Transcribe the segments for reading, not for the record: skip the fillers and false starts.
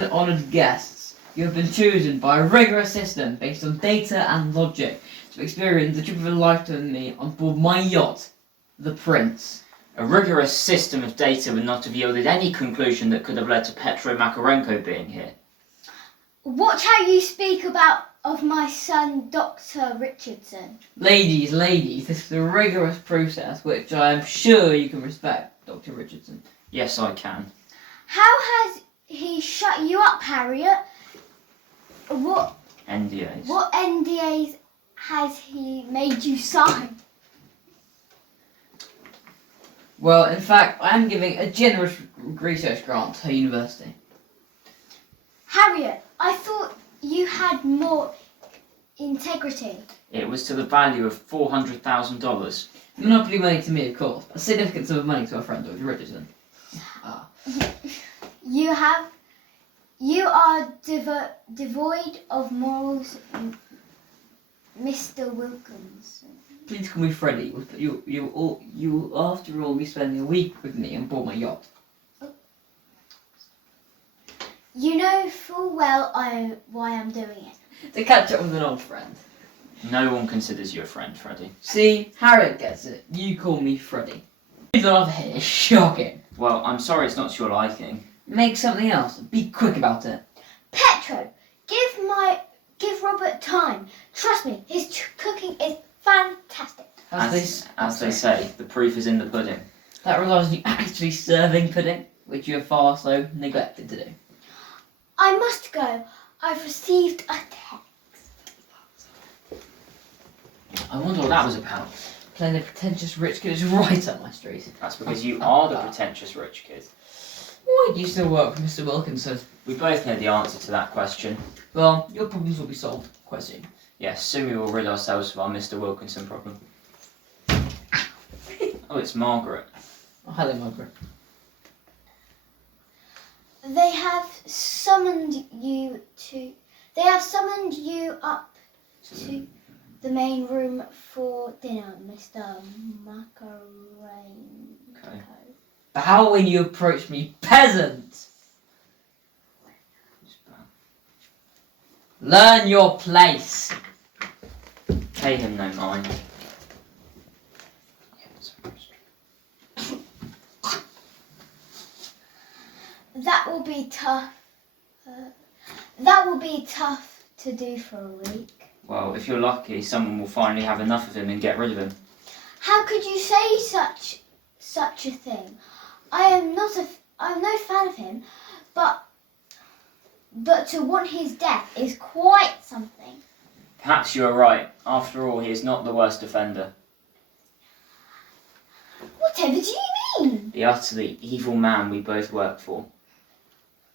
Honoured guests, you have been chosen by a rigorous system based on data and logic to experience the trip of a lifetime with me on board my yacht, the Prince. A rigorous system of data would not have yielded any conclusion that could have led to Petro Makarenko being here. Watch how you speak of my son, Dr. Richardson. Ladies, this is a rigorous process which I am sure you can respect, Dr. Richardson. Yes, I can. How has he shut you up, Harriet? What NDAs. What NDAs has he made you sign? Well, in fact, I am giving a generous research grant to her university. Harriet, I thought you had more integrity. It was to the value of $400,000. Monopoly money to me, of course. A significant sum of money to our friend Dr. Richardson. You are devoid of morals, Mr. Wilkinson. Please call me Freddie. You after all be spending a week with me on board my yacht. You know full well why I'm doing it. To catch up with an old friend. No one considers you a friend, Freddie. See, Harriet gets it. You call me Freddie. The other here is shocking. Well, I'm sorry it's not to your liking. Make something else. Be quick about it. Petro, give Robert time. Trust me, his cooking is fantastic. As they say, the proof is in the pudding. That relies on you actually serving pudding, which you have far so neglected to do. I must go. I've received a text. I wonder what that was about. Playing the pretentious rich kid is right up my street. That's because you are the pretentious rich kid. Why do you still work for Mr. Wilkinson? We both know the answer to that question. Well, your problems will be solved quite soon. Yes, soon we will rid ourselves of our Mr. Wilkinson problem. Oh, it's Margaret. Oh, hello, Margaret. They have summoned you up to the main room for dinner, Mr. Makarenko. Okay. Bow when you approach me, peasant! Learn your place. Pay him no mind. That will be tough. That will be tough to do for a week. Well, if you're lucky, someone will finally have enough of him and get rid of him. How could you say such a thing? I'm no fan of him, but to want his death is quite something. Perhaps you are right. After all, he is not the worst offender. Whatever do you mean? The utterly evil man we both work for.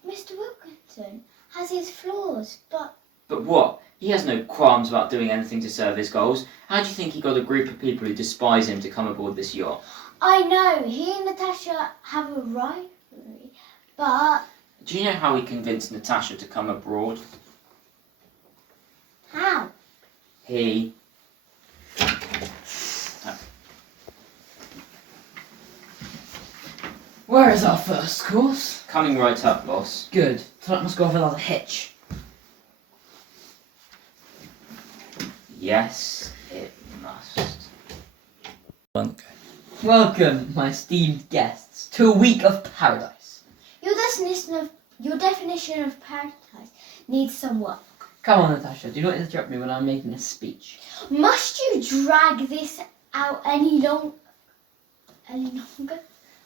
Mr. Wilkinson has his flaws, but... But what? He has no qualms about doing anything to serve his goals. How do you think he got a group of people who despise him to come aboard this yacht? I know, he and Natasha have a rivalry, but... Do you know how he convinced Natasha to come abroad? How? He... Where is our first course? Coming right up, boss. Good. Tonight must go off without a hitch. Yes, it must. Welcome, my esteemed guests, to a week of paradise. Your definition of paradise needs some work. Come on, Natasha, do not interrupt me when I'm making a speech. Must you drag this out any longer?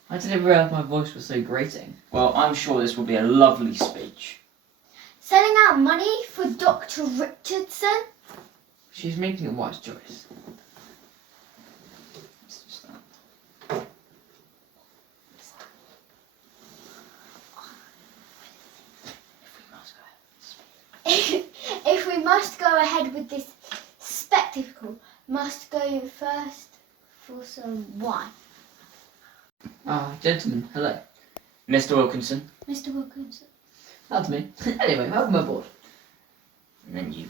I didn't realise my voice was so grating. Well, I'm sure this will be a lovely speech. Selling out money for Dr. Richardson? She's making a wise choice. If we must go ahead with this spectacle, must go first for some wine. Gentlemen, hello. Mr. Wilkinson. Mr. Wilkinson. That's me. Anyway, welcome aboard. And then you.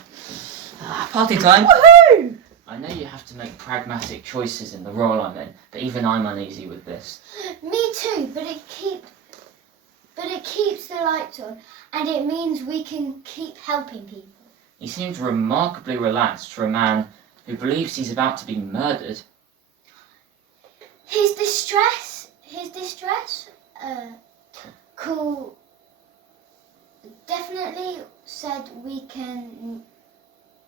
Party time. Woohoo! I know you have to make pragmatic choices in the role I'm in, but even I'm uneasy with this. Me too, but it keeps the lights on, and it means we can keep helping people. He seems remarkably relaxed for a man who believes he's about to be murdered. His distress, cool, definitely said we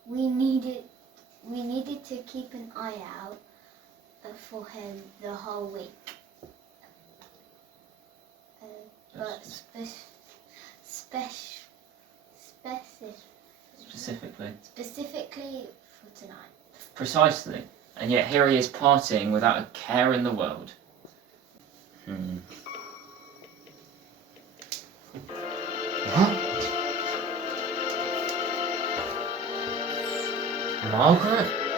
needed to keep an eye out for him the whole week. But specifically for tonight. Precisely. And yet here he is partying without a care in the world. Margaret?